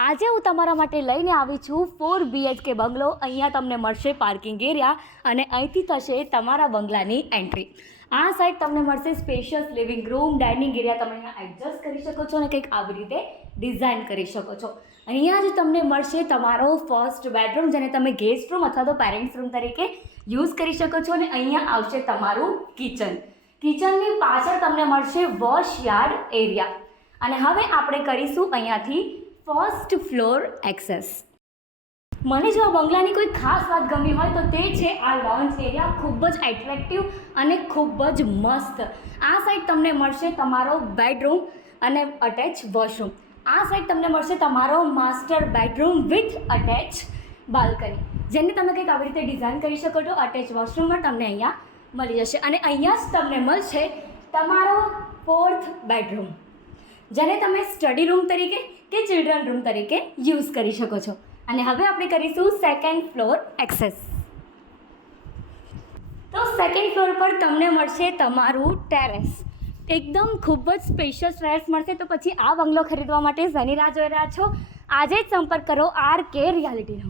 આજે હું તમારા માટે લઈને આવી છું 4 BHK બંગલો. અહીંયા તમને મળશે પાર્કિંગ એરિયા અને અહીંથી થશે તમારા બંગલાની એન્ટ્રી. આ સાઈડ તમને મળશે spacious living room, dining area. તમે અહીંયા એડજસ્ટ કરી શકો છો અને કંઈક આવી રીતે ડિઝાઇન કરી શકો છો. અહીંયા જ તમને મળશે તમારો ફર્સ્ટ બેડરૂમ, જેને તમે ગેસ્ટ રૂમ અથવા તો પેરેન્ટ્સ રૂમ તરીકે યુઝ કરી શકો છો. અને અહીંયા આવશે તમારું કિચન. કિચનની પાછળ તમને મળશે વોશ યાર્ડ એરિયા. અને હવે આપણે કરીશું અહીંયાથી ફર્સ્ટ ફ્લોર એક્સેસ. મને જો આ બંગલાની કોઈ ખાસ વાત ગમી હોય તો તે છે આ લોન્ચ એરિયા. ખૂબ જ એટ્રેક્ટિવ અને ખૂબ જ મસ્ત. આ સાઈડ તમને મળશે તમારો બેડરૂમ અને અટેચ વોશરૂમ. આ સાઈડ તમને મળશે તમારો master bedroom with attach balcony, જેને તમે કંઈક આવી રીતે ડિઝાઇન કરી શકો છો. અટેચ વોશરૂમ પણ તમને અહીંયા મળી જશે. અને અહીંયા જ તમને મળશે તમારો ફોર્થ બેડરૂમ, જેને તમે સ્ટડી રૂમ તરીકે કે ચિલ્ડ્રન રૂમ તરીકે યુઝ કરી શકો છો. અને હવે આપણે કરીશું સેકન્ડ ફ્લોર એક્સેસ. તો સેકન્ડ ફ્લોર પર તમને મળશે તમારું ટેરેસ. એકદમ ખૂબ જ સ્પેશિયસ ટેરેસ મળશે. તો પછી આ બંગલો ખરીદવા માટે શેની રાહ જોઈ રહ્યા છો? આજે જ સંપર્ક કરો RK રિયાલિટીનો.